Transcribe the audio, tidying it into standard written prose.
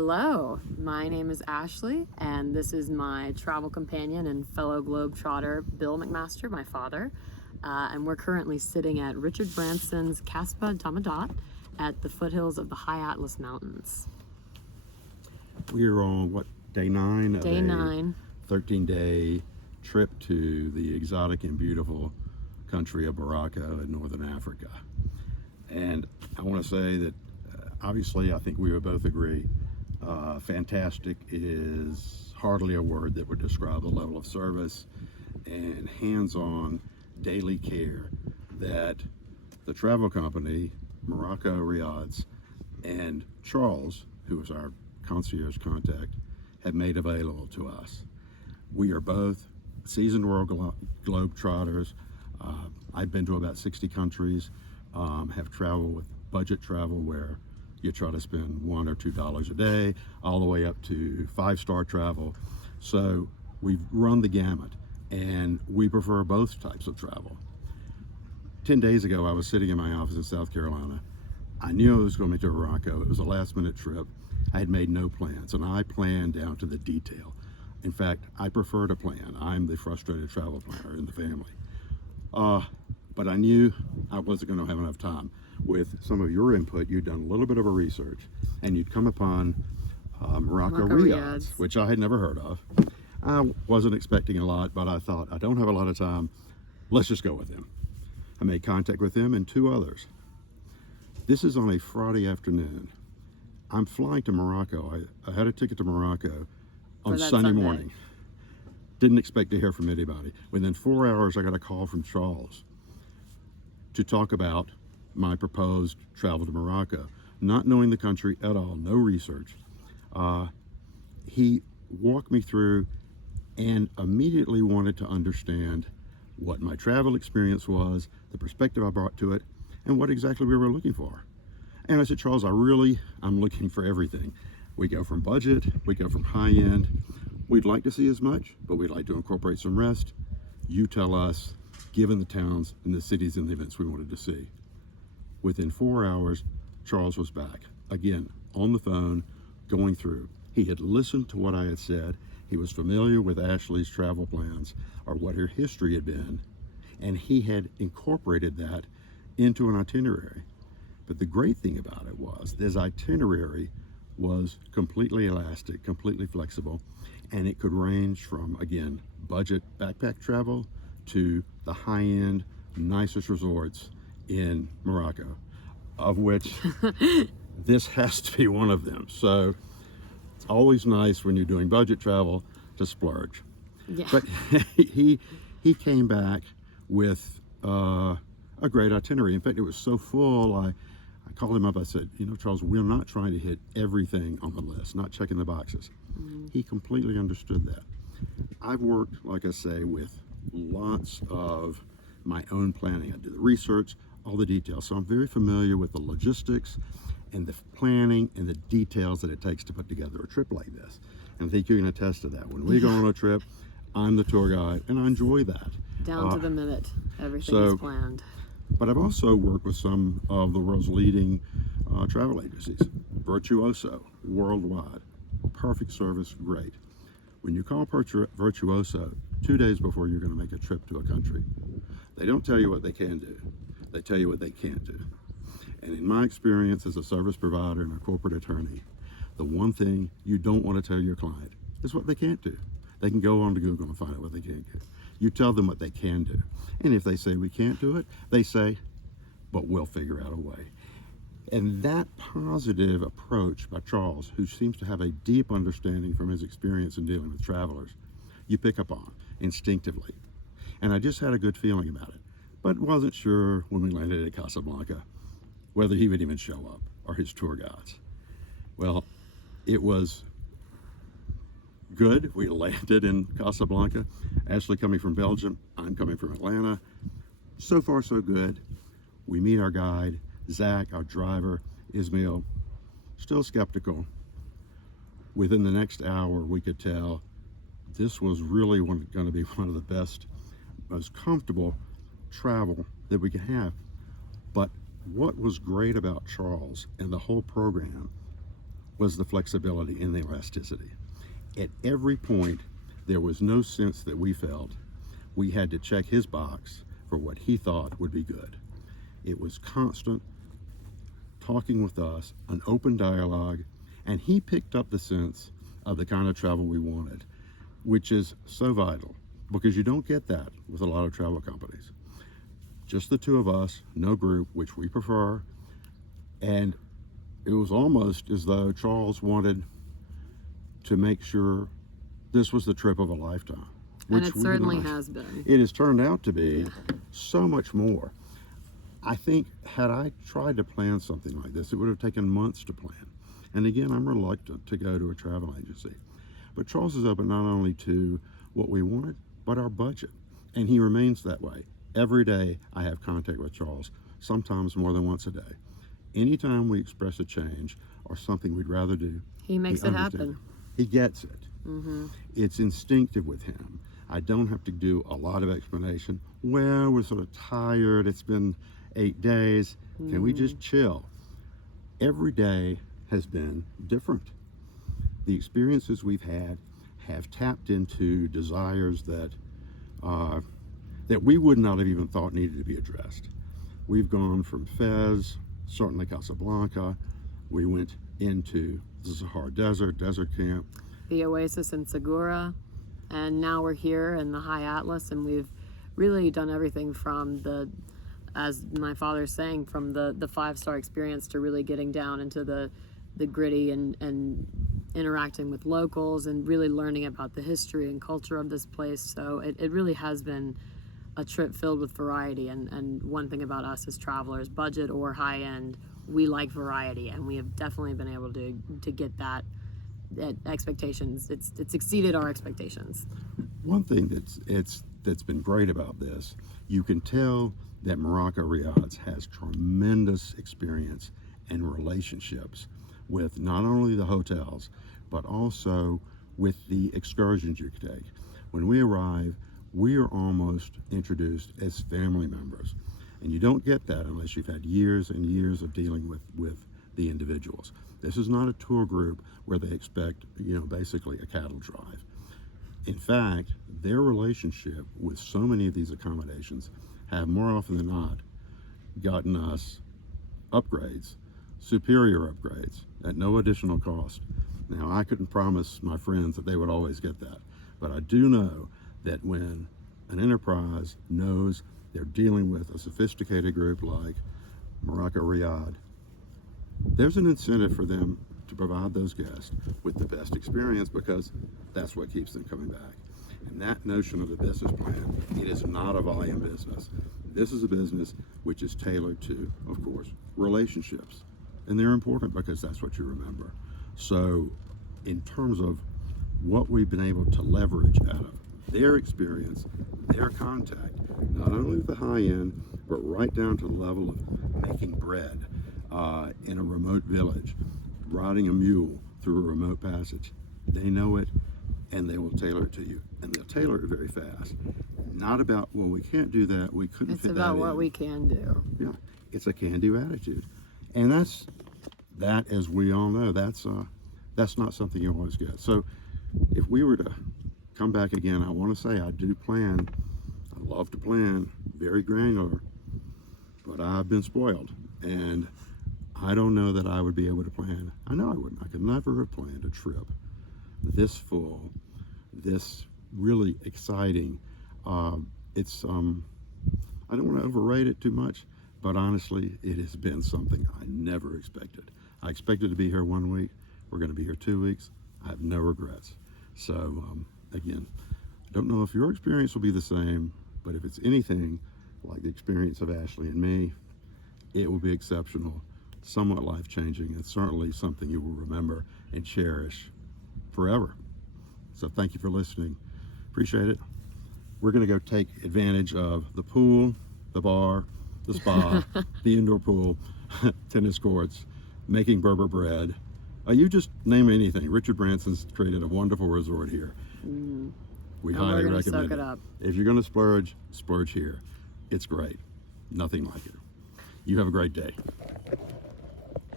Hello, my name is Ashley, and this is my travel companion and fellow Globetrotter, Bill McMaster, my father. And we're currently sitting at Richard Branson's Casbah Damadat at the foothills of the High Atlas Mountains. We're on what, day 9 of Day 9. 13-day trip to the exotic and beautiful country of Morocco in northern Africa. And I want to say that obviously I think we would both agree fantastic is hardly a word that would describe the level of service and hands-on daily care that the travel company Morocco Riads and Charles, who is our concierge contact, have made available to us. We are both seasoned world globetrotters. I've been to about 60 countries, have traveled with budget travel where you try to spend $1 or $2 a day, all the way up to 5-star travel. So we've run the gamut, and we prefer both types of travel. 10 days ago, I was sitting in my office in South Carolina. I knew I was going to Morocco. It was a last-minute trip. I had made no plans, and I planned down to the detail. In fact, I prefer to plan. I'm the frustrated travel planner in the family. But I knew I wasn't going to have enough time. With some of your input, you'd done a little bit of a research, and you'd come upon Morocco Riads, which I had never heard of. I wasn't expecting a lot, but I thought, I don't have a lot of time. Let's just go with him. I made contact with him and 2 others. This is on a Friday afternoon. I'm flying to Morocco. I had a ticket to Morocco on Sunday morning. Didn't expect to hear from anybody. Within 4 hours, I got a call from Charles to talk about my proposed travel to Morocco. Not knowing the country at all, no research. He walked me through and immediately wanted to understand what my travel experience was, the perspective I brought to it, and what exactly we were looking for. And I said, Charles, I'm looking for everything. We go from budget, we go from high end. We'd like to see as much, but we'd like to incorporate some rest. You tell us, given the towns and the cities and the events we wanted to see. Within 4 hours, Charles was back, again, on the phone, going through. He had listened to what I had said. He was familiar with Ashley's travel plans, or what her history had been, and he had incorporated that into an itinerary. But the great thing about it was, this itinerary was completely elastic, completely flexible, and it could range from, again, budget backpack travel to the high-end, nicest resorts in Morocco, of which this has to be one of them. So it's always nice when you're doing budget travel to splurge. Yeah. But he came back with a great itinerary. In fact, it was so full, I called him up. I said, Charles, we're not trying to hit everything on the list, not checking the boxes. He completely understood that. I've worked, like I say, with lots of my own planning. I do the research, all the details. So I'm very familiar with the logistics and the planning and the details that it takes to put together a trip like this. And I think you can attest to that. When we go on a trip, I'm the tour guide, and I enjoy that. Down to the minute, everything is planned. But I've also worked with some of the world's leading travel agencies. Virtuoso, worldwide. Perfect service, great. When you call Virtuoso 2 days before you're going to make a trip to a country, they don't tell you what they can do. They tell you what they can't do. And in my experience as a service provider and a corporate attorney, the one thing you don't want to tell your client is what they can't do. They can go on to Google and find out what they can't do. You tell them what they can do. And if they say we can't do it, they say, but we'll figure out a way. And that positive approach by Charles, who seems to have a deep understanding from his experience in dealing with travelers, you pick up on instinctively. And I just had a good feeling about it, but wasn't sure when we landed at Casablanca whether he would even show up, or his tour guides. Well, it was good. We landed in Casablanca. Ashley coming from Belgium, I'm coming from Atlanta. So far, so good. We meet our guide, Zach, our driver, Ismail, still skeptical. Within the next hour, we could tell this was really going to be one of the best, most comfortable travel that we could have. But what was great about Charles and the whole program was the flexibility and the elasticity. At every point, there was no sense that we felt we had to check his box for what he thought would be good. It was constant talking with us, an open dialogue, and he picked up the sense of the kind of travel we wanted, which is so vital because you don't get that with a lot of travel companies. Just the two of us, no group, which we prefer. And it was almost as though Charles wanted to make sure this was the trip of a lifetime. And it certainly has been. It has turned out to be so much more. I think had I tried to plan something like this, it would have taken months to plan. And again, I'm reluctant to go to a travel agency. But Charles is open not only to what we wanted, but our budget. And he remains that way. Every day I have contact with Charles, sometimes more than once a day. Anytime we express a change or something we'd rather do, he makes it happen. He gets it. It's instinctive with him. I don't have to do a lot of explanation. Well, we're sort of tired. It's been 8 days. Can we just chill? Every day has been different. The experiences we've had have tapped into desires that that we would not have even thought needed to be addressed. We've gone from Fez, certainly Casablanca. We went into the Sahara Desert camp. The Oasis in Segura. And now we're here in the High Atlas, and we've really done everything from as my father's saying, from the 5-star experience to really getting down into the gritty and interacting with locals and really learning about the history and culture of this place. So it really has been a trip filled with variety. And one thing about us as travelers, budget or high end, we like variety, and we have definitely been able to get that expectations. It's exceeded our expectations. One thing that's been great about this, you can tell that Morocco Riads has tremendous experience and relationships with not only the hotels, but also with the excursions you can take. When we arrive, we are almost introduced as family members. And you don't get that unless you've had years and years of dealing with the individuals. This is not a tour group where they expect, basically a cattle drive. In fact, their relationship with so many of these accommodations have more often than not gotten us upgrades, superior upgrades at no additional cost. Now, I couldn't promise my friends that they would always get that, but I do know that when an enterprise knows they're dealing with a sophisticated group like Morocco Riad, there's an incentive for them to provide those guests with the best experience, because that's what keeps them coming back. And that notion of the business plan, it is not a volume business. This is a business which is tailored to, of course, relationships. And they're important because that's what you remember. So in terms of what we've been able to leverage out of their experience, their contact, not only the high end, but right down to the level of making bread in a remote village, riding a mule through a remote passage. They know it, and they will tailor it to you. And they'll tailor it very fast. Not about, well, we can't do that, we couldn't fit that in. It's about what we can do. Yeah, it's a can-do attitude. And that, as we all know, that's not something you always get. So if we were to come back again, I want to say I do plan. I love to plan, very granular, but I've been spoiled. And I don't know that I would be able to plan. I know I wouldn't. I could never have planned a trip this full, this really exciting. I don't want to overrate it too much, but honestly, it has been something I never expected. I expected to be here 1 week. We're going to be here 2 weeks. I have no regrets. So again, I don't know if your experience will be the same, but if it's anything like the experience of Ashley and me, it will be exceptional, somewhat life-changing, and certainly something you will remember and cherish forever. So thank you for listening. Appreciate it. We're going to go take advantage of the pool, the bar, the spa, the indoor pool, tennis courts, making Berber bread. You just name anything. Richard Branson's created a wonderful resort here. We highly recommend it. If you're going to splurge here. It's great. Nothing like it. You have a great day.